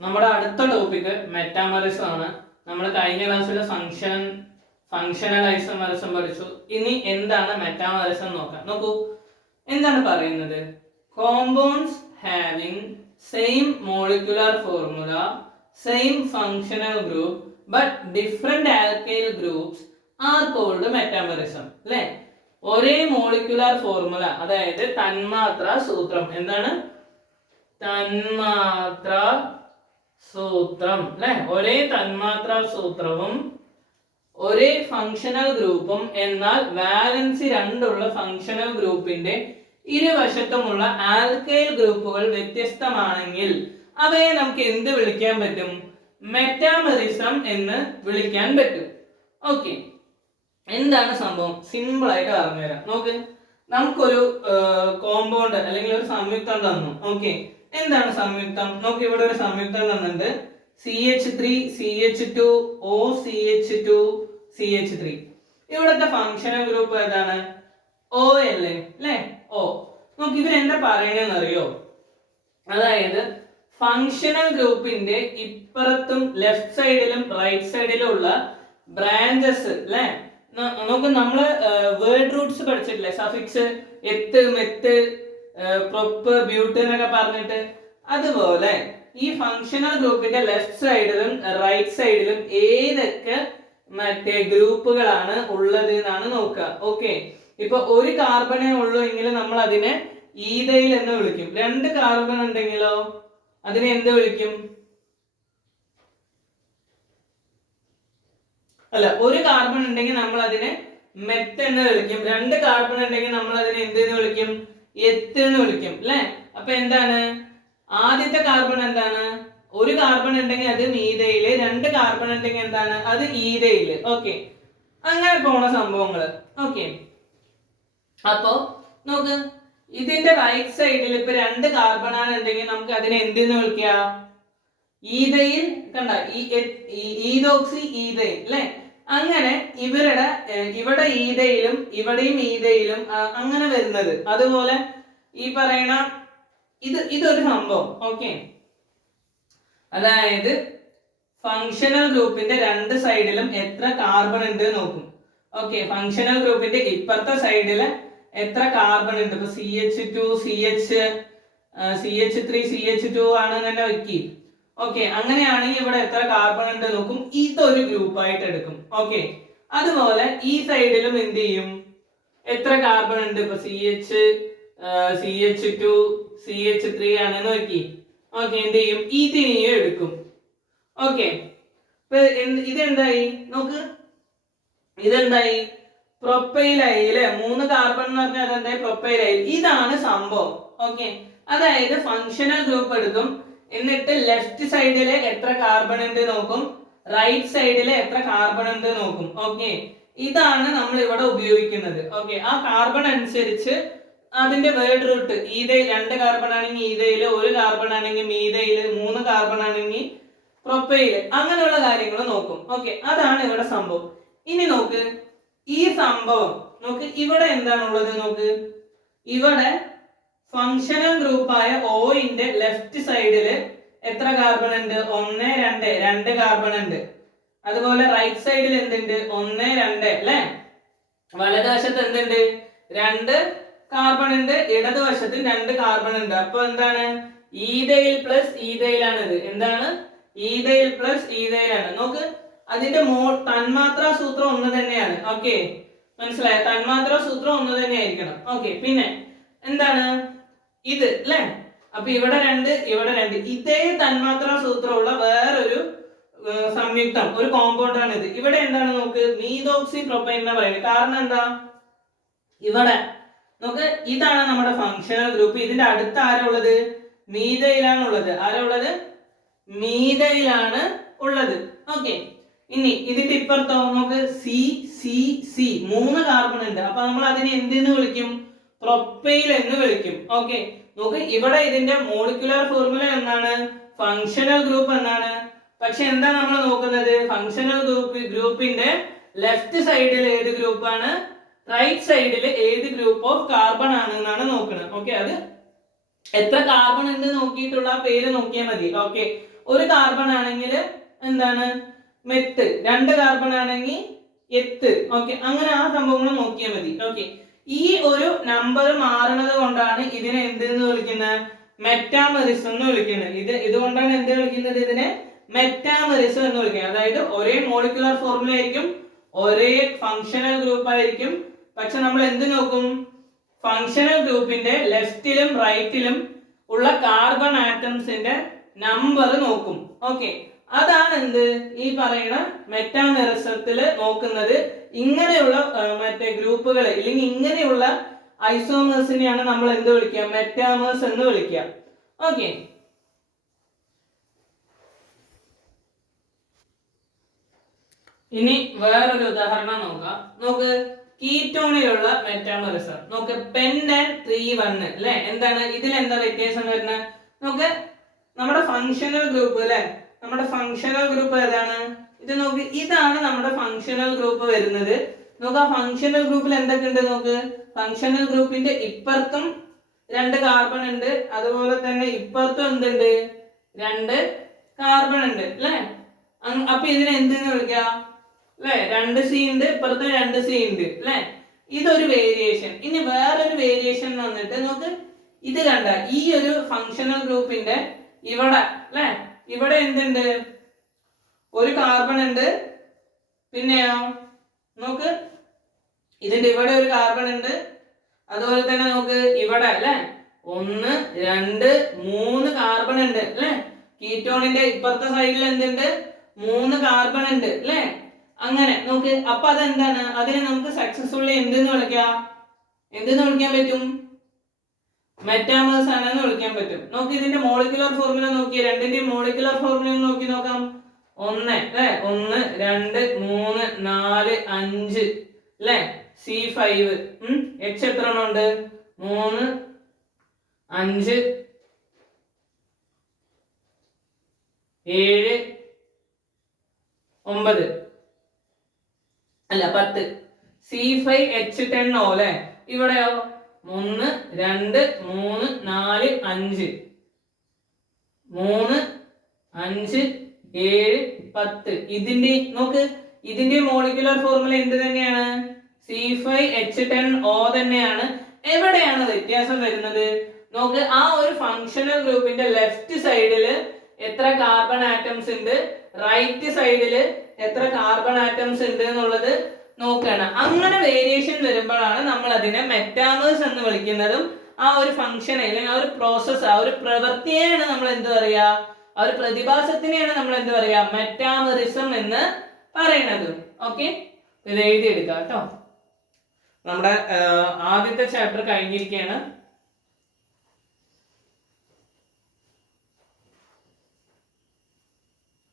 നമ്മുടെ അടുത്ത topic metamerism ആണ്. നമ്മൾ കഴിഞ്ഞ ക്ലാസ്സിൽ ഫങ്ഷണൽ ഐസോമറിസം പഠിച്ചു. ഇനി എന്താണ് മെറ്റാമറിസം നോക്കാം. നോക്കൂ, എന്താണ് പറയുന്നത്? Compounds having same molecular formula, same functional group but different alkyl groups are called metamerism. അല്ലെ, ഒരേ മോളിക്കുലർ ഫോർമുല, അതായത് തന്മാത്ര സൂത്രം. എന്താണ് തന്മാത്ര സൂത്രം? അല്ലെ, ഒരേ തന്മാത്ര സൂത്രവും ഒരേ ഫങ്ഷണൽ ഗ്രൂപ്പും, എന്നാൽ വാലൻസി രണ്ടുള്ള ഫങ്ഷണൽ ഗ്രൂപ്പിന്റെ ഇരുവശത്തുമുള്ള ആൽക്കൈൽ ഗ്രൂപ്പുകൾ വ്യത്യസ്തമാണെങ്കിൽ അവയെ നമുക്ക് എന്ത് വിളിക്കാൻ പറ്റും? മെറ്റാമറിസം എന്ന് വിളിക്കാൻ പറ്റും. ഓക്കെ, എന്താണ് സംഭവം? സിമ്പിൾ ആയിട്ട് പറഞ്ഞുതരാം. നോക്ക്, നമുക്കൊരു കോമ്പൗണ്ട് അല്ലെങ്കിൽ ഒരു സംയുക്തം തന്നു. ഓക്കെ, എന്താണ് സംയുക്തം? നോക്ക്, ഇവിടെ ഒരു സംയുക്തം തന്നിട്ടുണ്ട്. CH3 CH2 OCH2 CH3. ഇവിടുത്തെ ഫങ്ഷണൽ ഗ്രൂപ്പ് ഏതാണ്? O അല്ലേ? O. നോക്ക്, ഇവരെന്താ പറയണെന്ന് അറിയോ? അതായത് ഫങ്ഷണൽ ഗ്രൂപ്പിന്റെ ഇപ്പുറത്തും ലെഫ്റ്റ് സൈഡിലും റൈറ്റ് സൈഡിലും ഉള്ള ബ്രാഞ്ചസ് അല്ലെ. നോക്ക്, നമ്മള് വേർഡ് റൂട്ട്സ് പഠിച്ചിട്ടില്ലേ? Suffix, eth, meth, prop, but എന്നൊക്കെ പറഞ്ഞിട്ട്. അതുപോലെ ഈ ഫങ്ഷണൽ ഗ്രൂപ്പിന്റെ ലെഫ്റ്റ് സൈഡിലും റൈറ്റ് സൈഡിലും ഏതൊക്കെ മറ്റേ ഗ്രൂപ്പുകളാണ് ഉള്ളത് എന്നാണ് നോക്കുക. ഓക്കെ, ഇപ്പൊ ഒരു കാർബണേ ഉള്ളൂ എങ്കിൽ നമ്മൾ അതിനെ ഈഥൈൽ എന്ന് വിളിക്കും. 2 കാർബൺ ഉണ്ടെങ്കിലോ അതിനെ എന്ത് വിളിക്കും? അല്ല, ഒരു കാർബൺ ഉണ്ടെങ്കിൽ നമ്മൾ അതിനെ മെത്ത് എന്ന് വിളിക്കും. 2 കാർബൺ ഉണ്ടെങ്കിൽ നമ്മൾ അതിനെ എന്തെന്ന് വിളിക്കും? എത്ത് എന്ന് വിളിക്കും. അല്ലെ, അപ്പൊ എന്താണ് ആദ്യത്തെ കാർബൺ? എന്താണ്? ഒരു കാർബൺ ഉണ്ടെങ്കിൽ അത് മീഥൈല്, 2 കാർബൺ ഉണ്ടെങ്കിൽ എന്താണ്? അത് ഈഥൈല്. ഓക്കെ, അങ്ങനെ പോണ സംഭവങ്ങള്. ഓക്കെ, അപ്പോ നോക്ക്, ഇതിന്റെ റൈറ്റ് സൈഡിൽ ഇപ്പൊ 2 കാർബൺ ആണ് ഉണ്ടെങ്കിൽ നമുക്ക് അതിനെ എന്തെന്ന് വിളിക്കാം? ഈഥൈൽ. കണ്ട, ഈഥോക്സി ഈഥൈൽ അല്ലെ. അങ്ങനെ ഇവിടെ ഈഥൈലും ഇവിടെയും ഈഥൈലും അങ്ങനെ വരുന്നത്. അതുപോലെ ഈ പറയണ ഇതൊരു സംഭവം. ഓക്കെ, അതായത് ഫങ്ഷണൽ ഗ്രൂപ്പിന്റെ 2 സൈഡിലും എത്ര കാർബൺ ഉണ്ട് നോക്കും. ഓക്കെ, ഫങ്ഷണൽ ഗ്രൂപ്പിന്റെ ഇപ്പുറത്തെ സൈഡില് എത്ര കാർബൺ ഉണ്ട്? ഇപ്പൊ CH2 CH3 CH2 ആണെന്ന് തന്നെ വെക്കി. ഓക്കെ, അങ്ങനെയാണെങ്കിൽ ഇവിടെ എത്ര കാർബൺ ഉണ്ട് നോക്കും. ഇതൊരു ഗ്രൂപ്പായിട്ട് എടുക്കും. ഓക്കെ, അതുപോലെ ഈ സൈഡിലും എന്ത് ചെയ്യും? എത്ര കാർബൺ ഉണ്ട്? ഇപ്പൊ CH2 CH3 ആണെന്ന് നോക്കി. ഓക്കെ, എന്ത് ചെയ്യും? ഇതിനെയും എടുക്കും. ഓക്കെ, ഇപ്പൊ ഇതെന്തായി നോക്ക്, ഇതെന്തായി? പ്രൊപ്പൈലായി അല്ലെ. 3 കാർബൺ എന്ന് പറഞ്ഞാൽ അതെന്തായി? പ്രൊപ്പൈലായി. ഇതാണ് സംഭവം. ഓക്കെ, അതായത് ഫങ്ഷണൽ ഗ്രൂപ്പ് എടുക്കും, എന്നിട്ട് ലെഫ്റ്റ് സൈഡില് എത്ര കാർബൺ ഉണ്ട് നോക്കും, റൈറ്റ് സൈഡില് എത്ര കാർബൺ ഉണ്ട് നോക്കും. ഓക്കെ, ഇതാണ് നമ്മൾ ഇവിടെ ഉപയോഗിക്കുന്നത്. ഓക്കെ, ആ കാർബൺ അനുസരിച്ച് അതിന്റെ വേർഡ് റൂട്ട് ഈഥൈൽ, 2 കാർബൺ ആണെങ്കിൽ ഈഥൈല്, 1 കാർബൺ ആണെങ്കിൽ മീഥൈല്, 3 കാർബൺ ആണെങ്കിൽ പ്രൊപ്പൈല്, അങ്ങനെയുള്ള കാര്യങ്ങൾ നോക്കും. ഓക്കെ, അതാണ് ഇവിടെ സംഭവം. ഇനി നോക്ക്, ഈ സംഭവം നോക്ക്, ഇവിടെ എന്താണുള്ളത് നോക്ക്. ഇവിടെ ഫങ്ഷണൽ ഗ്രൂപ്പായ ഓയിന്റെ ലെഫ്റ്റ് സൈഡില് എത്ര കാർബൺ ഉണ്ട്? 1 2 കാർബൺ ഉണ്ട്. അതുപോലെ റൈറ്റ് സൈഡിൽ എന്തുണ്ട്? 1 2 അല്ലെ. വലതുവശത്ത് എന്തുണ്ട്? 2 കാർബൺ ഉണ്ട്. ഇടതുവശത്ത് 2 കാർബൺ ഉണ്ട്. അപ്പൊ എന്താണ്? ഈഥൈൽ പ്ലസ് ഈഥൈൽ ആണിത്. എന്താണ്? ഈഥൈൽ പ്ലസ് ഈഥൈൽ ആണ്. നോക്ക്, അതിന്റെ തന്മാത്ര സൂത്രം ഒന്ന് തന്നെയാണ്. ഓക്കെ, മനസ്സിലായോ? തന്മാത്ര സൂത്രം ഒന്ന് തന്നെ ആയിരിക്കണം. ഓക്കെ, പിന്നെ എന്താണ് ഇത് അല്ലെ. അപ്പൊ ഇവിടെ 2 ഇവിടെ 2 ഇതേ തന്മാത്ര സൂത്രമുള്ള വേറൊരു സംയുക്തം, ഒരു കോമ്പൗണ്ട് ആണ് ഇത്. ഇവിടെ എന്താണ് നോക്ക്? മീഥോക്സി പ്രൊപ്പൈൻ എന്ന് പറയുന്നത്. കാരണം എന്താ? ഇവിടെ നോക്ക്, ഇതാണ് നമ്മുടെ ഫങ്ഷണൽ ഗ്രൂപ്പ്. ഇതിന്റെ അടുത്ത് ആരാ ഉള്ളത്? മീഥൈലാണ് ഉള്ളത്. ആരാ ഉള്ളത്? മീഥൈലാണ് ഉള്ളത്. ഓക്കെ, ഇനി ഇതിന്റെ ഇപ്പുറത്തോ നോക്ക്, CCC 3 കാർബൺ ഉണ്ട്. അപ്പൊ നമ്മൾ അതിനെ എന്തെന്ന് വിളിക്കും? പ്രൊപ്പൈൽ എന്ന് വിളിക്കും. ഓക്കെ, നോക്ക്, ഇവിടെ ഇതിന്റെ മോളിക്കുലർ ഫോർമുല എന്താണ്? ഫങ്ഷണൽ ഗ്രൂപ്പ് എന്നാണ്. പക്ഷെ എന്താ നമ്മൾ നോക്കുന്നത്? ഫങ്ഷണൽ ഗ്രൂപ്പിന്റെ ലെഫ്റ്റ് സൈഡിൽ ഏത് ഗ്രൂപ്പാണ്, റൈറ്റ് സൈഡിൽ ഏത് ഗ്രൂപ്പ് ഓഫ് കാർബൺ ആണ് എന്നാണ് നോക്കുന്നത്. ഓക്കെ, അത് എത്ര കാർബൺ ഉണ്ട് നോക്കിയിട്ടുള്ള പേര് നോക്കിയാൽ മതി. ഓക്കെ, ഒരു കാർബൺ ആണെങ്കിൽ എന്താണ് മെത്ത്, 2 കാർബൺ ആണെങ്കിൽ എത്ത്. ഓക്കെ, അങ്ങനെ ആ സംഭവങ്ങൾ നോക്കിയാൽ മതി. ഓക്കെ, ഈ ഒരു നമ്പർ മാറുന്നത് കൊണ്ടാണ് ഇതിനെ എന്തെന്ന് വിളിക്കുന്നത്, മെറ്റാമെറിസം എന്ന് വിളിക്കുന്നത്. ഇതുകൊണ്ടാണ് എന്ത് വിളിക്കുന്നത്, ഇതിനെ മെറ്റാമെറിസം എന്ന് വിളിക്കുന്നത്. അതായത് ഒരേ മോളിക്കുലർ ഫോർമുല ആയിരിക്കും, ഒരേ ഫങ്ഷണൽ ഗ്രൂപ്പ് ആയിരിക്കും, പക്ഷെ നമ്മൾ എന്ത് നോക്കും, ഫങ്ഷണൽ ഗ്രൂപ്പിന്റെ ലെഫ്റ്റിലും റൈറ്റിലും ഉള്ള കാർബൺ ആറ്റംസിന്റെ നമ്പർ നോക്കും. ഓക്കെ, അതാണ് എന്ത് ഈ പറയുന്ന മെറ്റാമെറിസത്തിൽ നോക്കുന്നത്. ഇങ്ങനെയുള്ള മറ്റേ ഗ്രൂപ്പുകൾ അല്ലെങ്കിൽ ഇങ്ങനെയുള്ള ഐസോമേഴ്സിനെയാണ് നമ്മൾ എന്ത് വിളിക്കുക, മെറ്റാമേഴ്സ് എന്ന് വിളിക്കുക. ഓക്കെ, ഇനി വേറൊരു ഉദാഹരണം നോക്കാം. നോക്ക്, കീറ്റോണിലുള്ള മെറ്റാമെറിസം നോക്ക്, പെൻഡാൻ 3,1 അല്ലെ. എന്താണ് ഇതിൽ എന്താ വ്യത്യാസം വരുന്നത് നോക്ക്, നമ്മുടെ ഫങ്ഷണൽ ഗ്രൂപ്പ് അല്ലെ, നമ്മുടെ ഫങ്ഷണൽ ഗ്രൂപ്പ് ഏതാണ്, ഇത് നോക്ക്, ഇതാണ് നമ്മുടെ ഫങ്ഷണൽ ഗ്രൂപ്പ് വരുന്നത്. നോക്ക്, ആ ഫങ്ഷണൽ ഗ്രൂപ്പിൽ എന്തൊക്കെ ഉണ്ട് നോക്ക്, ഫങ്ഷണൽ ഗ്രൂപ്പിന്റെ ഇപ്പുറത്തും 2 കാർബൺ ഉണ്ട്, അതുപോലെ തന്നെ ഇപ്പുറത്തും എന്തുണ്ട്, 2 കാർബൺ ഉണ്ട് അല്ലെ. അപ്പൊ ഇതിനെ എന്തെന്ന് വിളിക്കുക അല്ലെ, 2C ഉണ്ട്, ഇപ്പുറത്ത് 2C ഉണ്ട് അല്ലെ. ഇതൊരു വേരിയേഷൻ. ഇനി വേറൊരു വേരിയേഷൻ വന്നിട്ട് നോക്ക്, ഇത് കണ്ട ഈ ഒരു ഫങ്ഷണൽ ഗ്രൂപ്പിന്റെ ഇവിടെ അല്ലെ, ഇവിടെ എന്തുണ്ട്, ഒരു കാർബൺ ഉണ്ട്, പിന്നെയോ നോക്ക് ഇതിന്റെ ഇവിടെ ഒരു കാർബൺ ഉണ്ട്, അതുപോലെ തന്നെ നോക്ക് ഇവിടെ അല്ലെ 1 2 3 കാർബൺ ഉണ്ട് അല്ലെ. കീറ്റോണിന്റെ ഇപ്പുറത്തെ സൈഡിൽ എന്തുണ്ട്, 3 കാർബൺ ഉണ്ട് അല്ലെ. അങ്ങനെ നോക്ക്, അപ്പൊ അതെന്താണ്, അതിനെ നമുക്ക് സക്സസ്ഫുള്ളി എന്തെന്ന് വിളിക്കാം, എന്തെന്ന് വിളിക്കാൻ പറ്റും, മെറ്റാമേഴ്സ് ആണെന്ന് വിളിക്കാൻ പറ്റും. നോക്ക്, ഇതിന്റെ മോളിക്കുലർ ഫോർമുല നോക്കി, രണ്ടിന്റെയും മോളിക്കുലർ ഫോർമുല നോക്കി നോക്കാം. 1 അല്ലെ, 1 2 3 4 5 അല്ലെ, C5 H എത്ര എണ്ണം ഉണ്ട്, 3 5 7 9 അല്ല 10, C5H10O അല്ലെ. ഇവിടെയോ 1 2 3 4 5 3 5 7 10. ഇതിന്റെ നോക്ക്, ഇതിന്റെ മോളിക്കുലർ ഫോർമുല എന്ത് തന്നെയാണ്, C5H10O തന്നെയാണ്. എവിടെയാണ് വ്യത്യാസം വരുന്നത് നോക്ക്, ആ ഒരു ഫങ്ഷണൽ ഗ്രൂപ്പിന്റെ ലെഫ്റ്റ് സൈഡില് എത്ര കാർബൺ ആറ്റംസ് ഉണ്ട്, റൈറ്റ് സൈഡില് എത്ര കാർബൺ ആറ്റംസ് ഉണ്ട് എന്നുള്ളത് നോക്കണം. അങ്ങനെ വേരിയേഷൻ വരുമ്പോഴാണ് നമ്മൾ അതിനെ മെറ്റാമേഴ്സ് എന്ന് വിളിക്കുന്നതും. ആ ഒരു ഫംഗ്ഷൻ അല്ലെങ്കിൽ ആ ഒരു പ്രോസസ്, ആ ഒരു പ്രവൃത്തിയെയാണ് നമ്മൾ എന്ത് പറയാ, ആ ഒരു പ്രതിഭാസത്തിനെയാണ് നമ്മൾ എന്ത് പറയാ, മെറ്റാമെറിസം എന്ന് പറയുന്നത്. ഓക്കെ, ഇത് എഴുതിയെടുക്കാം കേട്ടോ. നമ്മുടെ ആദ്യത്തെ ചാപ്റ്റർ കഴിഞ്ഞിരിക്കുകയാണ്.